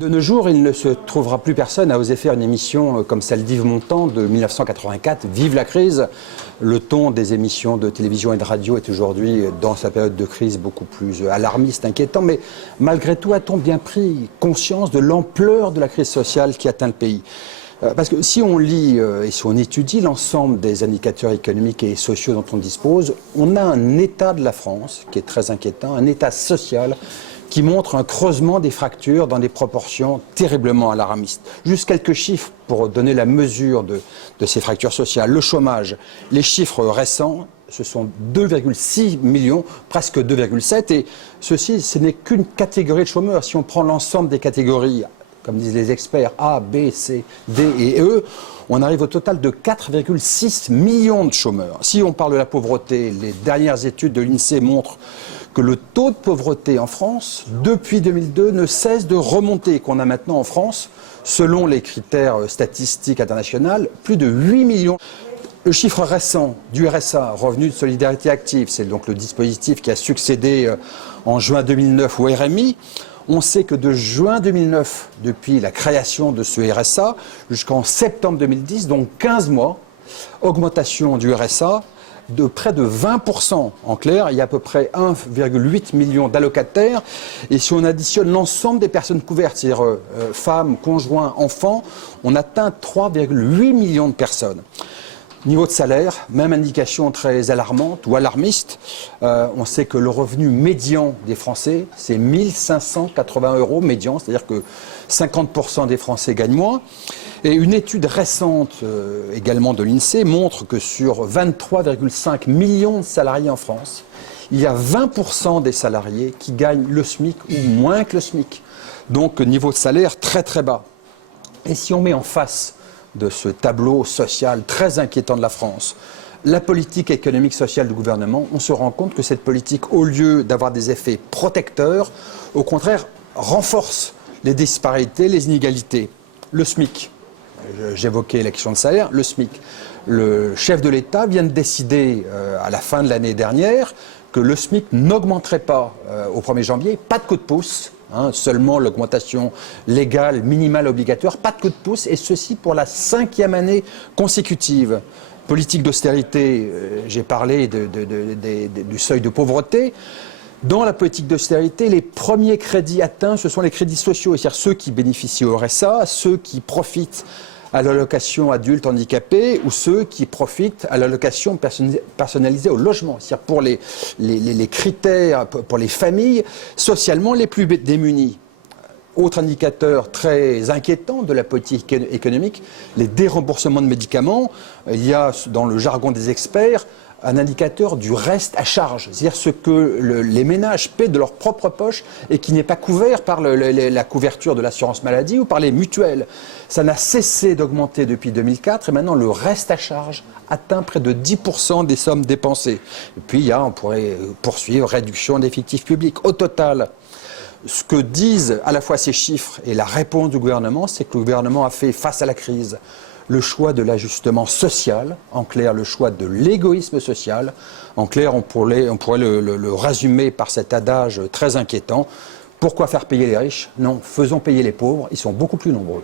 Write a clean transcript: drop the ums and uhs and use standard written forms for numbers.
De nos jours, il ne se trouvera plus personne à oser faire une émission comme celle d'Yves Montand de 1984, Vive la crise. Le ton des émissions de télévision et de radio est aujourd'hui, dans sa période de crise, beaucoup plus alarmiste, inquiétant. Mais malgré tout, a-t-on bien pris conscience de l'ampleur de la crise sociale qui atteint le pays ? Parce que si on lit et si on étudie l'ensemble des indicateurs économiques et sociaux dont on dispose, on a un état de la France qui est très inquiétant, un état social qui montre un creusement des fractures dans des proportions terriblement alarmistes. Juste quelques chiffres pour donner la mesure de ces fractures sociales. Le chômage, les chiffres récents, ce sont 2,6 millions, presque 2,7, et ceci, ce n'est qu'une catégorie de chômeurs. Si on prend l'ensemble des catégories, comme disent les experts, A, B, C, D et E, on arrive au total de 4,6 millions de chômeurs. Si on parle de la pauvreté, les dernières études de l'INSEE montrent que le taux de pauvreté en France, depuis 2002, ne cesse de remonter, qu'on a maintenant en France, selon les critères statistiques internationaux, plus de 8 millions. Le chiffre récent du RSA, Revenu de Solidarité Active, c'est donc le dispositif qui a succédé en juin 2009 au RMI. On sait que de juin 2009, depuis la création de ce RSA, jusqu'en septembre 2010, donc 15 mois, augmentation du RSA de près de 20%. En clair, il y a à peu près 1,8 million d'allocataires. Et si on additionne l'ensemble des personnes couvertes, c'est-à-dire femmes, conjoints, enfants, on atteint 3,8 millions de personnes. Niveau de salaire, même indication très alarmante ou alarmiste. On sait que le revenu médian des Français, c'est 1 580 € médian, c'est-à-dire que 50% des Français gagnent moins. Et une étude récente également de l'INSEE montre que sur 23,5 millions de salariés en France, il y a 20% des salariés qui gagnent le SMIC ou moins que le SMIC. Donc niveau de salaire très très bas. Et si on met en face de ce tableau social très inquiétant de la France, la politique économique sociale du gouvernement, on se rend compte que cette politique, au lieu d'avoir des effets protecteurs, au contraire, renforce les disparités, les inégalités. Le SMIC, j'évoquais la question de salaire, le SMIC. Le chef de l'État vient de décider à la fin de l'année dernière que le SMIC n'augmenterait pas au 1er janvier, pas de coup de pouce. Seulement l'augmentation légale, minimale, obligatoire, pas de coup de pouce, et ceci pour la 5e année consécutive. Politique d'austérité, j'ai parlé du seuil de pauvreté. Dans la politique d'austérité, les premiers crédits atteints, ce sont les crédits sociaux, c'est-à-dire ceux qui bénéficient au RSA, ceux qui profitent à l'allocation adulte handicapé ou ceux qui profitent à l'allocation personnalisée au logement. C'est-à-dire pour les critères, pour les familles socialement les plus démunies. Autre indicateur très inquiétant de la politique économique, les déremboursements de médicaments. Il y a dans le jargon des experts un indicateur du reste à charge, c'est-à-dire ce que les ménages paient de leur propre poche et qui n'est pas couvert par la couverture de l'assurance maladie ou par les mutuelles. Ça n'a cessé d'augmenter depuis 2004 et maintenant le reste à charge atteint près de 10% des sommes dépensées. Et puis on pourrait poursuivre, réduction d'effectifs publics. Au total, ce que disent à la fois ces chiffres et la réponse du gouvernement, c'est que le gouvernement a fait face à la crise le choix de l'ajustement social, en clair le choix de l'égoïsme social. En clair, on pourrait le résumer par cet adage très inquiétant. Pourquoi faire payer les riches? Non, faisons payer les pauvres, ils sont beaucoup plus nombreux.